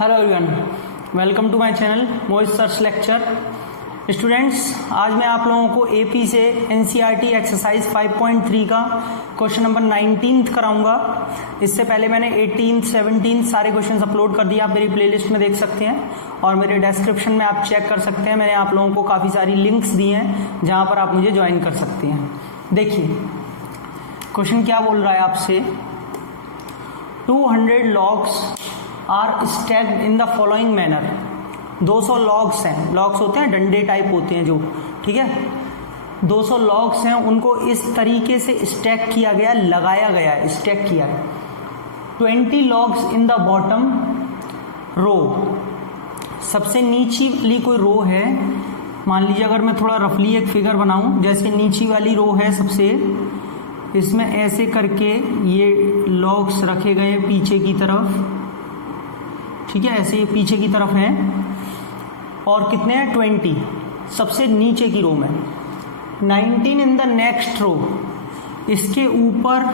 Hello everyone, welcome to my channel Mohit search lecture. Students, आज मैं आप लोगों को एपी से एनसीईआरटी एक्सरसाइज 5.3 का क्वेश्चन नंबर 19 कराऊंगा। इससे पहले मैंने 18, 17 सारे क्वेश्चन अपलोड कर दिए, आप मेरी प्लेलिस्ट में देख सकते हैं और मेरे डिस्क्रिप्शन में आप चेक कर सकते हैं। मैंने आप लोगों को काफ़ी सारी लिंक्स दी हैं जहां पर आप मुझे ज्वाइन कर सकते हैं। देखिए क्वेश्चन क्या बोल रहा है आपसे, 200 logs are stacked in the following manner. 200 logs हैं, लॉग्स होते हैं डंडे टाइप होते हैं जो, ठीक है। 200 लॉग्स हैं, उनको इस तरीके से स्टैक किया गया, लगाया गया है, स्टैक किया है। 20 logs in the bottom row, सबसे नीची वाली कोई रो है। मान लीजिए अगर मैं थोड़ा रफली एक फिगर बनाऊं, जैसे नीची वाली रो है सबसे, इसमें ऐसे करके ये लॉग्स रखे गए पीछे की तरफ, ठीक है, ऐसे पीछे की तरफ है। और कितने हैं? 20 सबसे नीचे की रो में। 19 इन द नेक्स्ट रो, इसके ऊपर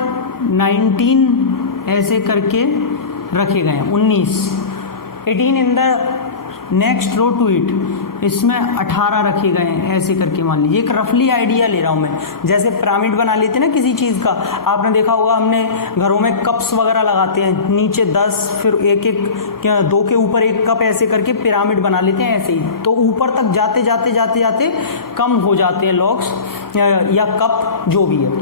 19 ऐसे करके रखे गए हैं, 19। 18 in the next row to it, इसमें 18 रखे गए हैं ऐसे करके। मान लीजिए एक रफली आइडिया ले रहा हूं मैं, जैसे पिरामिड बना लेते हैं ना किसी चीज का। आपने देखा होगा हमने घरों में कप्स वगैरह लगाते हैं, नीचे 10 फिर एक एक क्या 2 के ऊपर एक कप ऐसे करके पिरामिड बना लेते हैं ऐसे ही। तो ऊपर तक जाते जाते जाते जाते कम हो जाते हैं लॉग्स या कप जो भी है।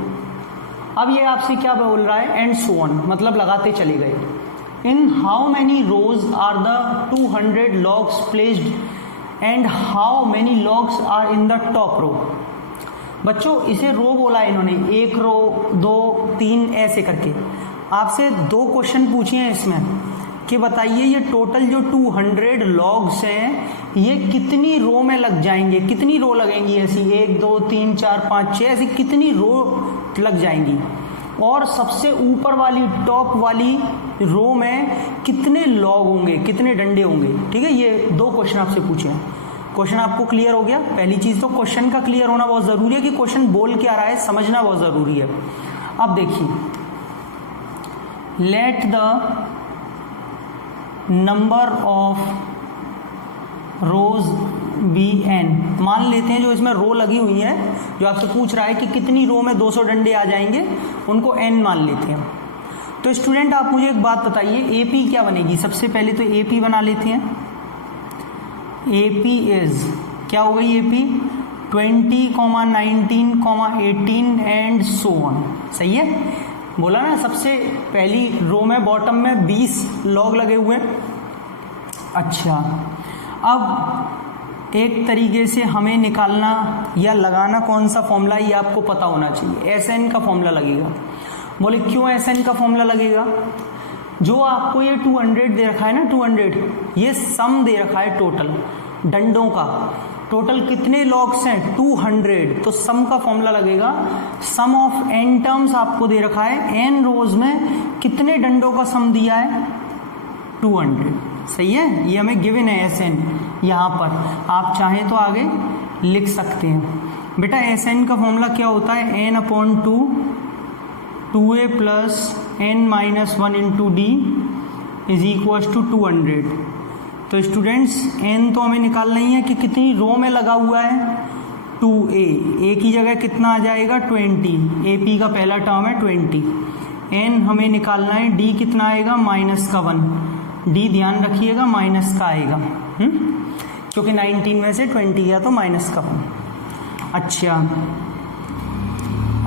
अब ये आपसे क्या बोल रहा है, एंड सो ऑन, मतलब लगाते चले गए। In how many rows are the 200 logs placed and how many logs are in the top row? बच्चों इसे रो बोला है इन्होंने, 1 रो 2 3 ऐसे करके। आपसे 2 क्वेश्चन पूछे हैं इसमें कि बताइए ये टोटल जो 200 लॉग्स हैं ये कितनी रो में लग जाएंगे, कितनी रो लगेंगी ऐसी, 1 2 3 4 5 6 ऐसी कितनी रो लग जाएंगी। और सबसे ऊपर वाली टॉप वाली रो में कितने लॉग होंगे, कितने डंडे होंगे, ठीक है। ये 2 क्वेश्चन आपसे पूछे हैं। क्वेश्चन आपको क्लियर हो गया? पहली चीज तो क्वेश्चन का क्लियर होना बहुत जरूरी है कि क्वेश्चन बोल क्या रहा है, समझना बहुत जरूरी है। अब देखिए, let the number of rows be n, मान लेते हैं जो इसमें रो लगी हुई है, जो आपसे पूछ रहा है कि कितनी रो में 200 डंडे आ जाएंगे, उनको एन मान लेते हैं। तो स्टूडेंट आप मुझे एक बात बताइए, एपी क्या बनेगी? सबसे पहले तो एपी बना लेते हैं। एपी इज क्या हो गई? AP 20, 19, 18 and so on. सही है, बोला ना। सबसे पहली रो में बॉटम में 20 लॉग लगे हुए। अच्छा, अब एक तरीके से हमें निकालना या लगाना कौन सा फॉर्मूला, ये आपको पता होना चाहिए। एस एन का फॉर्मूला लगेगा। बोले क्यों एस एन का फॉर्मूला लगेगा? जो आपको ये 200 दे रखा है ना, 200 ये सम दे रखा है टोटल डंडों का। टोटल कितने लॉग्स हैं? 200। तो सम का फॉर्मूला लगेगा। सम ऑफ एन टर्म्स आपको दे रखा है, एन रोज में कितने डंडों का सम दिया है? 200। सही है, ये हमें गिवन है एस एन। यहाँ पर आप चाहें तो आगे लिख सकते हैं। बेटा एस एन का फॉर्मूला क्या होता है? N upon 2 2a plus n minus 1 into d is equal to 200। तो स्टूडेंट्स एन तो हमें निकालना ही है कि कितनी रो में लगा हुआ है, 2a। ए की जगह कितना आ जाएगा? 20। ए पी का पहला टर्म है 20। एन हमें निकालना है, डी कितना आएगा? माइनस का 1। डी ध्यान रखिएगा माइनस का आएगा, क्योंकि 19 में से 20 गया तो माइनस का 1। अच्छा,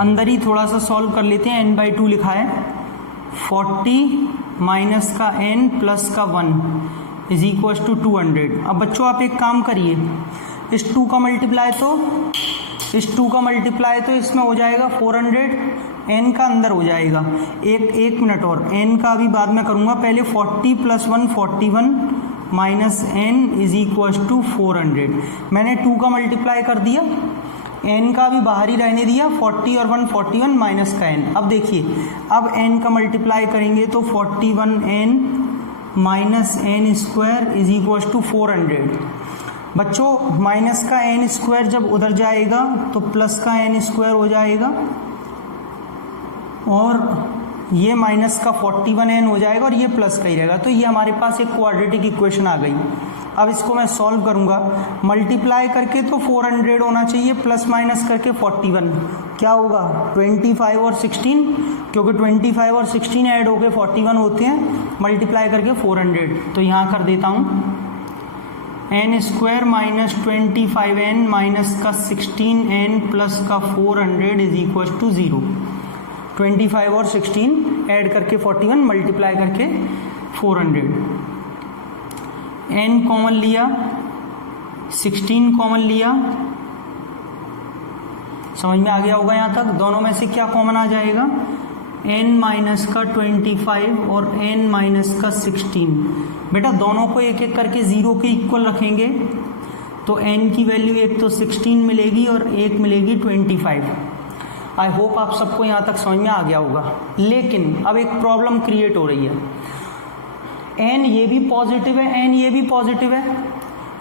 अंदर ही थोड़ा सा सॉल्व कर लेते हैं। n/2 लिखा है, 40 माइनस का n प्लस का 1 इज इक्वल टू 200। अब बच्चों आप एक काम करिए, इस 2 का मल्टीप्लाई तो इसमें हो जाएगा 400, n का अंदर हो जाएगा। एक मिनट और, n का अभी बाद में करूंगा, पहले 40 plus 1 41 minus n is equal to 400। मैंने 2 का मल्टीप्लाई कर दिया, n का भी बाहर ही रहने दिया, 40 और 1 41 माइनस का n। अब देखिए, अब n का मल्टीप्लाई करेंगे तो 41n minus n square is equal to 400। बच्चों माइनस का n स्क्वायर जब उधर जाएगा तो प्लस का n स्क्वायर हो जाएगा, और ये माइनस का 41n हो जाएगा और ये प्लस का ही रहेगा। तो ये हमारे पास एक क्वाड्रेटिक इक्वेशन आ गई। अब इसको मैं सॉल्व करूंगा, मल्टीप्लाई करके तो 400 होना चाहिए, प्लस माइनस करके 41, क्या होगा 25 और 16, क्योंकि 25 और 16 ऐड होके 41 होते हैं, मल्टीप्लाई करके 400। तो यहाँ कर देता हूँ n square minus 25n minus का 16n प्लस का 400 इज इक्वल टू 0। 25 और 16 ऐड करके 41 मल्टीप्लाई करके 400, n कॉमन लिया, 16 कॉमन लिया, समझ में आ गया होगा यहाँ तक। दोनों में से क्या कॉमन आ जाएगा, n माइनस का 25 और n माइनस का 16। बेटा दोनों को एक एक करके 0 के इक्वल रखेंगे तो n की वैल्यू एक तो 16 मिलेगी और एक मिलेगी 25। आई होप आप सबको यहाँ तक समझ में आ गया होगा। लेकिन अब एक प्रॉब्लम क्रिएट हो रही है, n ये भी पॉजिटिव है, n ये भी पॉजिटिव है,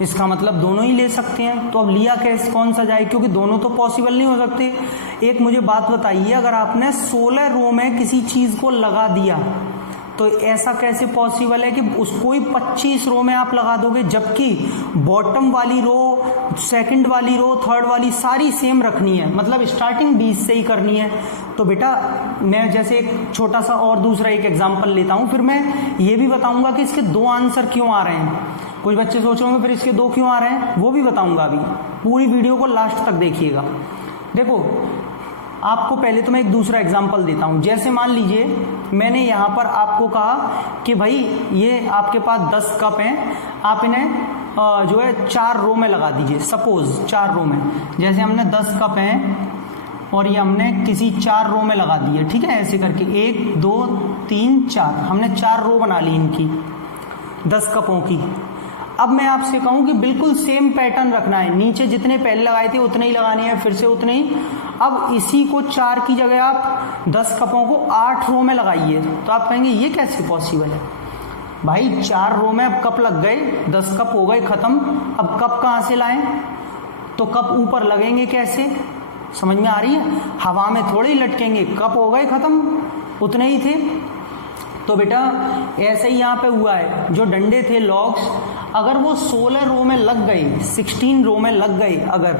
इसका मतलब दोनों ही ले सकते हैं। तो अब लिया कैसे, कौन सा जाए, क्योंकि दोनों तो पॉसिबल नहीं हो सकते। एक मुझे बात बताइए, अगर आपने 16 रो में किसी चीज को लगा दिया तो ऐसा कैसे पॉसिबल है कि उसको ही 25 रो में आप लगा दोगे, जबकि बॉटम वाली रो, सेकंड वाली रो, थर्ड वाली सारी सेम रखनी है, मतलब स्टार्टिंग 20 से ही करनी है। तो बेटा मैं जैसे एक छोटा सा और दूसरा एक एग्जांपल लेता हूं, फिर मैं ये भी बताऊंगा कि इसके 2 आंसर क्यों आ रहे हैं। कुछ बच्चे सोच रहे होंगे फिर इसके 2 क्यों आ रहे हैं, वो भी बताऊंगा। अभी पूरी वीडियो को लास्ट तक देखिएगा। देखो आपको पहले तो मैं एक दूसरा एग्जांपल देता हूं। जैसे मान लीजिए मैंने यहां पर आपको कहा कि भाई ये आपके पास 10 कप हैं, आप इन्हें जो है 4 रो में लगा दीजिए। सपोज 4 रो में, जैसे हमने 10 कप हैं और ये हमने किसी 4 रो में लगा दिए, ठीक है, ऐसे करके 1 2 3 4 हमने 4 रो बना ली इनकी 10 कपों की। अब मैं आपसे कहूं कि बिल्कुल सेम पैटर्न रखना है, नीचे जितने पहले लगाए थे उतने ही लगाने हैं, फिर से उतने ही। अब इसी को 4 की जगह आप 10 कपों को 8 रो में लगाइए, तो आप कहेंगे ये कैसे पॉसिबल है भाई, 4 रो में अब कप लग गए, 10 कप हो गए खत्म, अब कप कहां से लाएं, तो कप ऊपर लगेंगे कैसे, समझ में आ रही है, हवा में थोड़े ही लटकेंगे, कप हो गए खत्म, उतने ही थे। तो बेटा ऐसे ही यहाँ पे हुआ है, जो डंडे थे लॉग्स, अगर वो 16 रो में लग गए, 16 रो में लग गए अगर,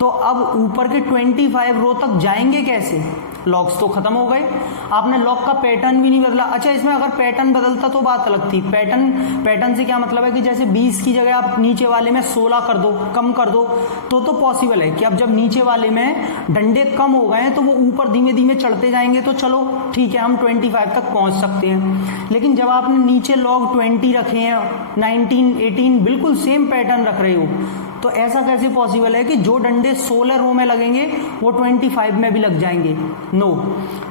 तो अब ऊपर के 25 रो तक जाएंगे कैसे, लॉग्स तो खत्म हो गए, आपने लॉग का पैटर्न भी नहीं बदला। अच्छा इसमें अगर पैटर्न बदलता तो बात अलग थी, पैटर्न से क्या मतलब है कि जैसे 20 की जगह आप नीचे वाले में 16 कर दो, कम कर दो, तो पॉसिबल है कि अब जब नीचे वाले में डंडे कम हो गए हैं तो वो ऊपर धीमे धीमे चढ़ते जाएंगे, तो चलो ठीक है हम 25 तक पहुंच सकते हैं। लेकिन जब आपने नीचे लॉग 20 रखे हैं, 19 18 बिल्कुल सेम पैटर्न रख रहे हो, तो ऐसा कैसे पॉसिबल है कि जो डंडे 16 रो में लगेंगे वो 25 में भी लग जाएंगे, नो,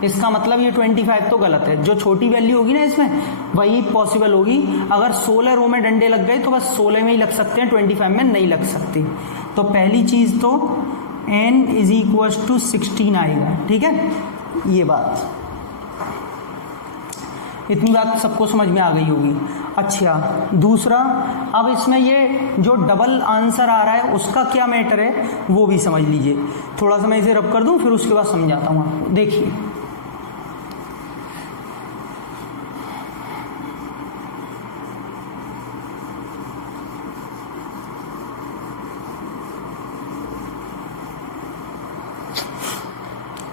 इसका मतलब ये 25 तो गलत है। जो छोटी वैल्यू होगी ना इसमें वही पॉसिबल होगी। अगर 16 रो में डंडे लग गए तो बस 16 में ही लग सकते हैं, 25 में नहीं लग सकते। तो पहली चीज तो n इज इक्वल टू 16 आएगा, ठीक है, ये बात, इतनी बात सबको समझ में आ गई होगी। अच्छा दूसरा, अब इसमें ये जो डबल आंसर आ रहा है उसका क्या मैटर है वो भी समझ लीजिए। थोड़ा सा मैं इसे रब कर दूं फिर उसके बाद समझाता हूं आपको। देखिए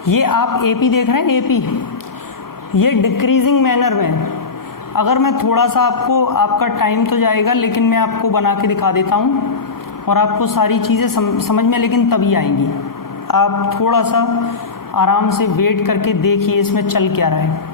ये आप एपी देख रहे हैं, एपी ये डिक्रीजिंग मैनर में, अगर मैं थोड़ा सा आपको, आपका टाइम तो जाएगा लेकिन मैं आपको बना के दिखा देता हूँ और आपको सारी चीज़ें समझ में लेकिन तभी आएंगी। आप थोड़ा सा आराम से वेट करके देखिए इसमें चल क्या रहा है।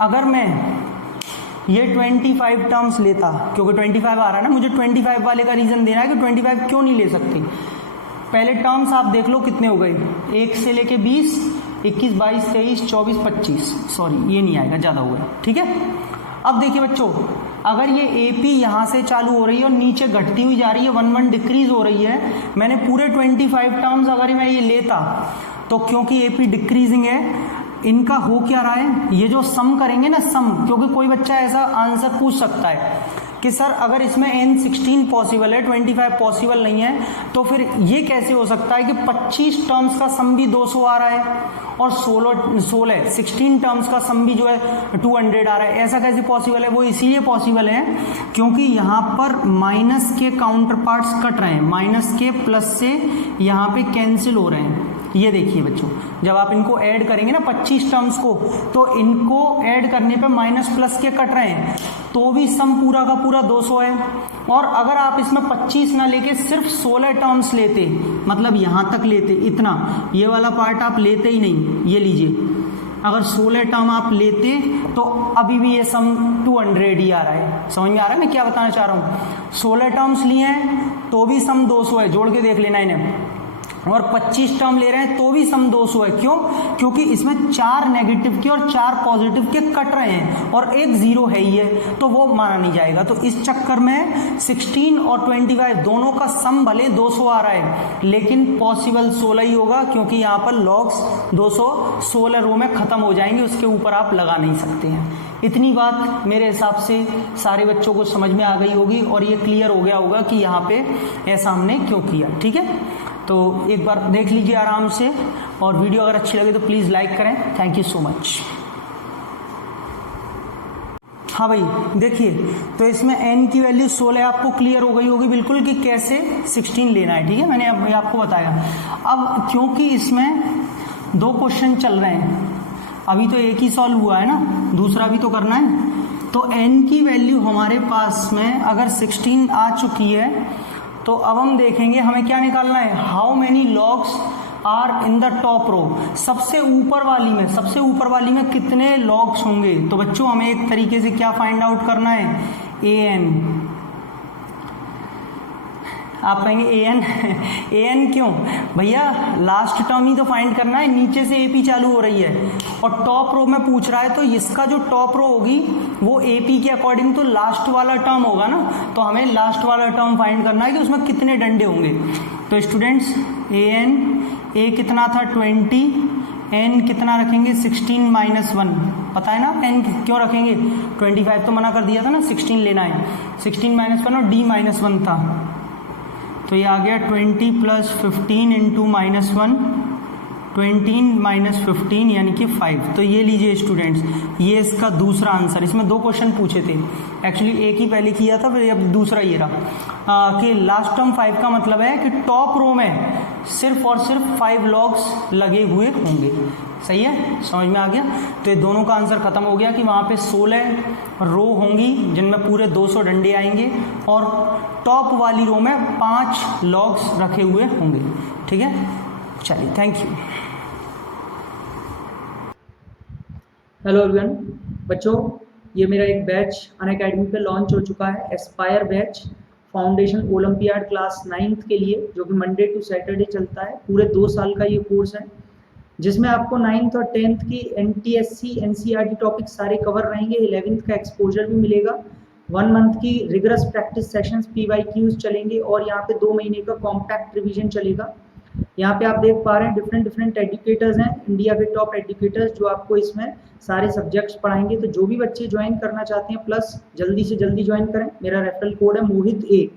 अगर मैं ये 25 टर्म्स लेता, क्योंकि 25 आ रहा है ना, मुझे 25 वाले का रीजन देना है कि 25 क्यों नहीं ले सकते। पहले टर्म्स आप देख लो कितने हो गए, 1 से लेके 20, 21, 22, 23, 24, 25, सॉरी ये नहीं आएगा, ज्यादा हो गया, ठीक है। अब देखिए बच्चों, अगर ये एपी यहां से चालू हो रही है और नीचे घटती हुई जा रही है, 1 डिक्रीज हो रही है, मैंने पूरे 25 टर्म्स अगर मैं ये लेता तो क्योंकि एपी डिक्रीजिंग है इनका हो क्या रहा है, ये जो सम करेंगे ना सम, क्योंकि कोई बच्चा ऐसा आंसर पूछ सकता है कि सर अगर इसमें n 16 पॉसिबल है 25 पॉसिबल नहीं है, तो फिर ये कैसे हो सकता है कि 25 टर्म्स का सम भी 200 आ रहा है और 16 टर्म्स का सम भी जो है 200 आ रहा है, ऐसा कैसे पॉसिबल है? वो इसीलिए पॉसिबल है क्योंकि यहाँ पर माइनस के काउंटर पार्ट्स कट रहे हैं, माइनस के प्लस से यहाँ पे कैंसिल हो रहे हैं। ये देखिए बच्चों, जब आप इनको ऐड करेंगे ना 25 टर्म्स को, तो इनको ऐड करने पे माइनस प्लस के कट रहे हैं, तो भी सम पूरा का पूरा 200 है। और अगर आप इसमें 25 ना लेके सिर्फ 16 टर्म्स लेते, मतलब यहां तक लेते, इतना ये वाला पार्ट आप लेते ही नहीं, ये लीजिए, अगर 16 टर्म आप लेते तो अभी भी ये सम 200 ही आ रहा है। समझ में आ रहा है मैं क्या बताना चाह रहा हूं? 16 टर्म्स लिए हैं तो भी सम 200 है, जोड़ के देख लेना इन्हें, और 25 टर्म ले रहे हैं तो भी सम 200 है। क्यों? क्योंकि इसमें 4 नेगेटिव के और 4 पॉजिटिव के कट रहे हैं और एक जीरो है ही है, तो वो माना नहीं जाएगा। तो इस चक्कर में 16 और 25 दोनों का सम भले 200 आ रहा है, लेकिन पॉसिबल 16 ही होगा, क्योंकि यहाँ पर लॉग्स 216 रो में खत्म हो जाएंगे, उसके ऊपर आप लगा नहीं सकते हैं। इतनी बात मेरे हिसाब से सारे बच्चों को समझ में आ गई होगी और ये क्लियर हो गया होगा कि यहाँ पे ऐसा हमने क्यों किया। ठीक है, तो एक बार देख लीजिए आराम से, और वीडियो अगर अच्छी लगे तो प्लीज़ लाइक करें। Thank you so much. हाँ भाई देखिए, तो इसमें n की वैल्यू 16 आपको क्लियर हो गई होगी बिल्कुल कि कैसे 16 लेना है। ठीक है, मैंने अब आपको बताया। अब क्योंकि इसमें 2 क्वेश्चन चल रहे हैं, अभी तो एक ही सॉल्व हुआ है ना, दूसरा भी तो करना है, तो n की वैल्यू हमारे पास में अगर 16 आ चुकी है, तो अब हम देखेंगे हमें क्या निकालना है, how many logs are in the top row. सबसे ऊपर वाली में कितने लॉग्स होंगे। तो बच्चों हमें एक तरीके से क्या फाइंड आउट करना है, an। आप कहेंगे an क्यों भैया, लास्ट टर्म ही तो फाइंड करना है, नीचे से AP चालू हो रही है और टॉप रो में पूछ रहा है, तो इसका जो टॉप रो होगी वो AP के अकॉर्डिंग तो लास्ट वाला टर्म होगा ना, तो हमें लास्ट वाला टर्म फाइंड करना है कि उसमें कितने डंडे होंगे। तो स्टूडेंट्स a कितना था 20, n कितना रखेंगे 16 - 1, पता है ना n क्यों रखेंगे, 25 तो मना कर दिया था ना, 16 लेना है, 16 - 1 और d - 1 था, तो ये आ गया 20 + 15 × -1, 20 - 15 यानी कि 5। तो ये लीजिए स्टूडेंट्स, ये इसका दूसरा आंसर। इसमें 2 क्वेश्चन पूछे थे, एक्चुअली एक ही पहले किया था, फिर अब दूसरा ये रहा कि लास्ट टर्म 5 का मतलब है कि टॉप रो में सिर्फ और सिर्फ 5 लॉग्स लगे हुए होंगे। सही है, समझ में आ गया। तो ये दोनों का आंसर खत्म हो गया कि वहाँ पे 16 रो होंगी जिनमें पूरे 200 डंडे आएंगे और टॉप वाली रो में 5 लॉग्स रखे हुए होंगे। ठीक है, चलिए थैंक यू। हेलो एवरीवन बच्चों, ये मेरा एक बैच अनअकैडमी पे लॉन्च हो चुका है, Aspire batch foundation olympiad class 9th के लिए, जो कि मंडे टू सैटरडे चलता है। पूरे 2 साल का ये कोर्स है, जिसमें आपको 9th और 10th की NTSC NCERT टॉपिक सारे कवर रहेंगे, 11th का एक्सपोजर भी मिलेगा, 1 मंथ की रिगरस प्रैक्टिस सेशंस PYQs चलेंगे और यहाँ पे 2 महीने का कॉम्पैक्ट रिवीजन चलेगा। यहाँ पे आप देख पा रहे हैं डिफरेंट एजुकेटर्स हैं, इंडिया के टॉप एजुकेटर्स, जो आपको इसमें सारे सब्जेक्ट्स पढ़ाएंगे। तो जो भी बच्चे ज्वाइन करना चाहते हैं प्लस जल्दी से जल्दी ज्वाइन करें। मेरा रेफरल कोड है मोहित।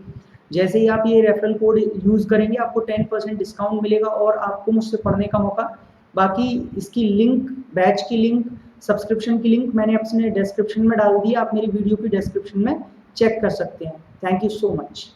जैसे ही आप ये रेफरल कोड यूज करेंगे आपको 10% डिस्काउंट मिलेगा और आपको मुझसे पढ़ने का मौका। बाकी इसकी लिंक, बैच की लिंक, सब्सक्रिप्शन की लिंक मैंने अपने डिस्क्रिप्शन में डाल दी है, आप मेरी वीडियो की डिस्क्रिप्शन में चेक कर सकते हैं। Thank you so much.